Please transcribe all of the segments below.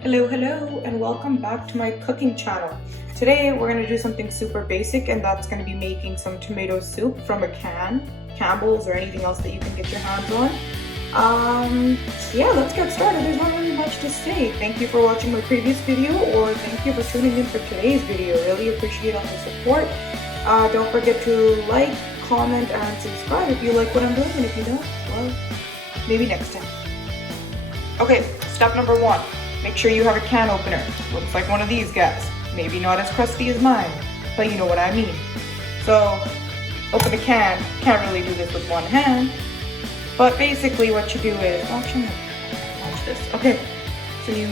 Hello, and welcome back to my cooking channel. Today we're going to do something super basic, and that's going to be making some tomato soup from a can, Campbell's or anything else that you can get your hands on. Yeah, let's get started. There's not really much to say. Thank you for watching my previous video, or thank you for tuning in for today's video. Really appreciate all the support. Don't forget to like, comment, and subscribe if you like what I'm doing, and if you don't, well, maybe next time. Okay, step number 1. Make sure you have a can opener. Looks like one of these guys. Maybe not as crusty as mine, but you know what I mean. So, open the can. Can't really do this with one hand. But basically what you do is, watch this. Okay, so you,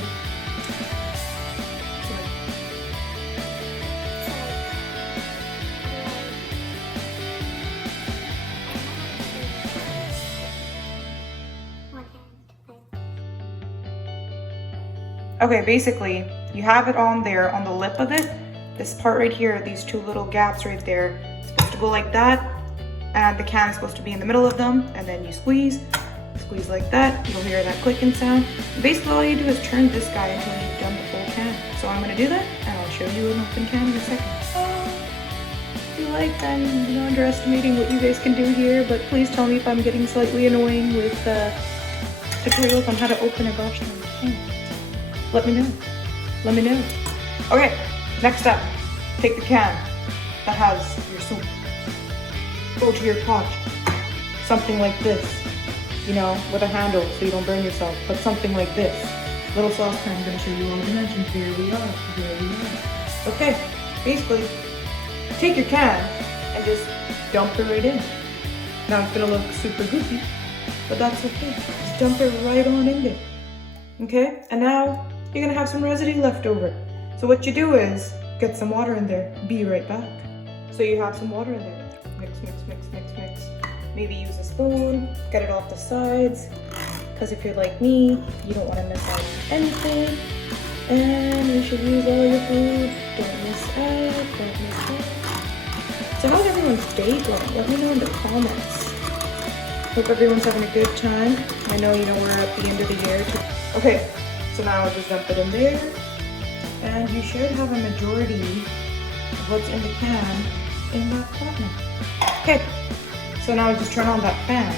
okay, basically, you have it on there, on the lip of it. This part right here, these two little gaps right there, it's supposed to go like that. And the can is supposed to be in the middle of them. And then you squeeze like that. You'll hear that clicking sound. And basically, all you do is turn this guy until you've done the full can. So I'm gonna do that, and I'll show you an open can in a second. I feel like I'm underestimating what you guys can do here, but please tell me if I'm getting slightly annoying with tutorials on how to open a gosh darn can. Let me know. Okay, next up, take the can that has your soup. Go to your pot, something like this, you know, with a handle so you don't burn yourself, but something like this. Little saucepan, I'm gonna show you all the dimensions. Here we are. Okay, basically, take your can and just dump it right in. Now it's gonna look super goofy, but that's okay. Just dump it right on in there. Okay, and now you're gonna have some residue left over. So what you do is get some water in there. Be right back. So you have some water in there. Mix. Maybe use a spoon, get it off the sides. Because if you're like me, you don't want to miss out on anything. And you should use all your food. Don't miss out. So how's everyone's day going? Let me know in the comments. Hope everyone's having a good time. I know, we're at the end of the year too. Okay, so now I'll just dump it in there. And you should have a majority of what's in the can in that pot now. Okay, so now just turn on that fan.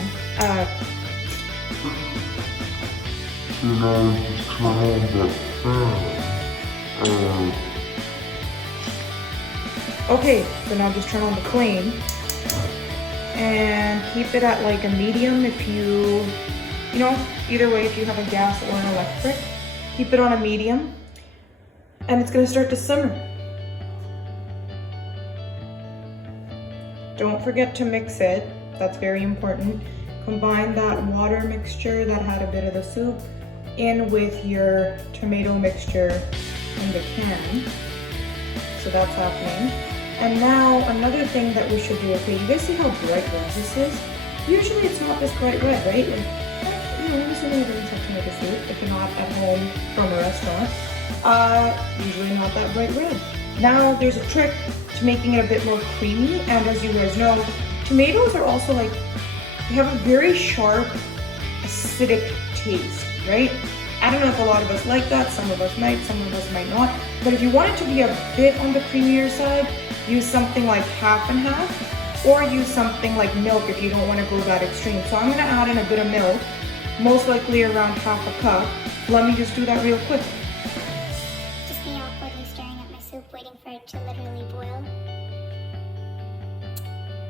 Okay, so now just turn on the flame and keep it at like a medium. If you either way, if you have a gas or an electric, keep it on a medium, and it's gonna start to simmer. Don't forget to mix it, that's very important. Combine that water mixture that had a bit of the soup in with your tomato mixture in the can. So that's happening. And now another thing that we should do, okay, you guys see how bright red this is? Usually it's not this bright red, right? When somebody brings up tomato soup, if you're not at home from a restaurant, usually not that bright red. Now there's a trick to making it a bit more creamy, and as you guys know, tomatoes are also they have a very sharp, acidic taste, right? I don't know if a lot of us like that, some of us might, some of us might not, but if you want it to be a bit on the creamier side, use something like half and half, or use something like milk if you don't want to go that extreme. So I'm gonna add in a bit of milk, most likely around half a cup. Let me just do that real quick. Just me awkwardly staring at my soup, waiting for it to literally boil.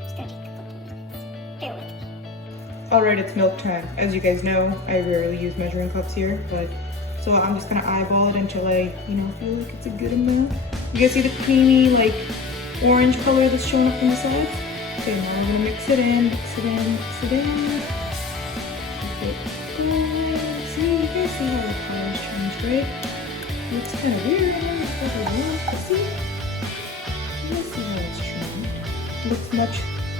It's gonna take a couple minutes. Bear with me. Alright, it's milk time. As you guys know, I rarely use measuring cups here, but so I'm just gonna eyeball it until I, feel like it's a good amount. You guys see the creamy, orange color that's showing up on the sides? Okay, now I'm gonna mix it in. See, you guys see how the colors changed, right? Looks kind of weird. See? You guys see how it's changed? Looks much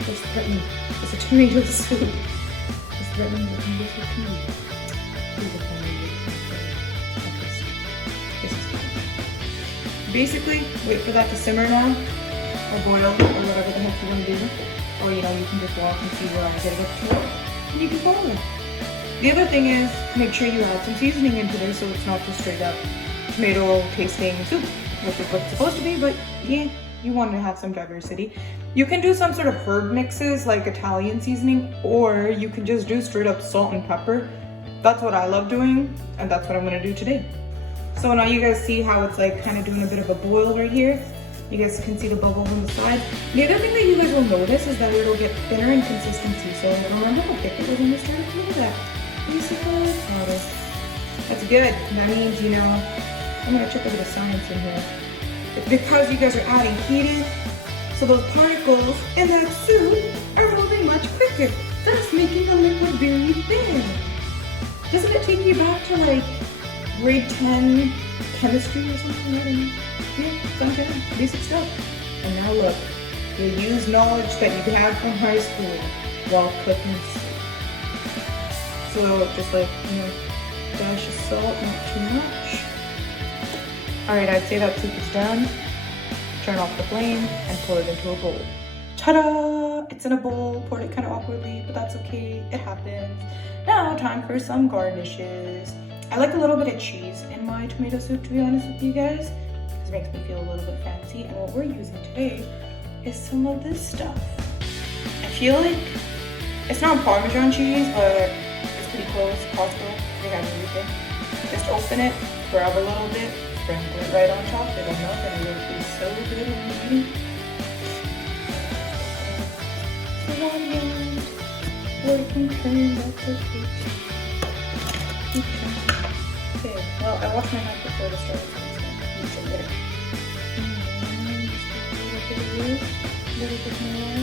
less threatening. It's a tomato soup. It's threatening to be so creamy. This is fine. Basically, wait for that to simmer now, or boil, or whatever the heck you want to do. Or you can just watch and see where I'm getting up to it, and you can follow it. The other thing is, make sure you add some seasoning into there so it's not just straight up tomato tasting soup, which is what it's supposed to be, but yeah, you want to have some diversity. You can do some sort of herb mixes like Italian seasoning, or you can just do straight up salt and pepper. That's what I love doing, and that's what I'm gonna do today. So now you guys see how it's like kind of doing a bit of a boil right here. You guys can see the bubbles on the side. The other thing that you guys will notice is that it'll get thinner in consistency. So remember how thick it was when we started? Look at that. Water. That's good. That means, you know, I'm gonna check a bit of science in here. It's because you guys are adding heat in, so those particles in that soup are moving much quicker, thus making the liquid very thin. Doesn't it take you back to like grade 10 chemistry or something? I don't know. Yeah, sounds good. Basic stuff. And now look, you use knowledge that you had from high school while cooking soup. So just like, you know, dash of salt, not too much. Alright, I'd say that soup is done. Turn off the flame and pour it into a bowl. Ta-da! It's in a bowl. Poured it kind of awkwardly, but that's okay. It happens. Now, time for some garnishes. I like a little bit of cheese in my tomato soup, to be honest with you guys, because it makes me feel a little bit fancy. And what we're using today is some of this stuff. I feel like it's not Parmesan cheese, but it's pretty close. Costco, they have everything. Just open it, grab a little bit, sprinkle it right on top. It'll melt and it'll be so good when you eat it. Working turn, that's okay. Okay, well, I washed my hands before the start, so I'm just gonna use it later. And just a little bit more,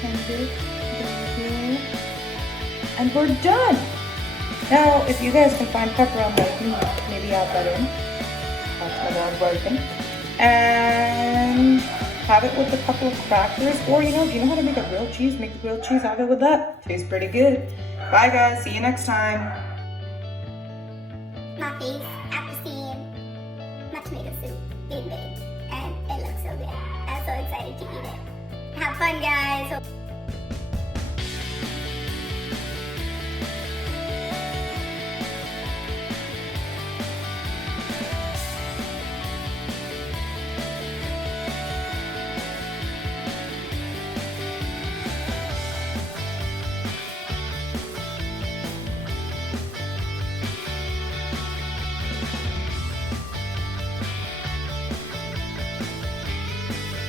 kind of good, there we go. And we're done! Now, if you guys can find pepper on like me, maybe add that in. That's my dog barking. And have it with a couple of crackers, or you know, if you know how to make a grilled cheese, make the grilled cheese, have it with that. Tastes pretty good. Bye guys, see you next time. My face after seeing my tomato soup being made, and it looks so good. I'm so excited to eat it. Have fun, guys.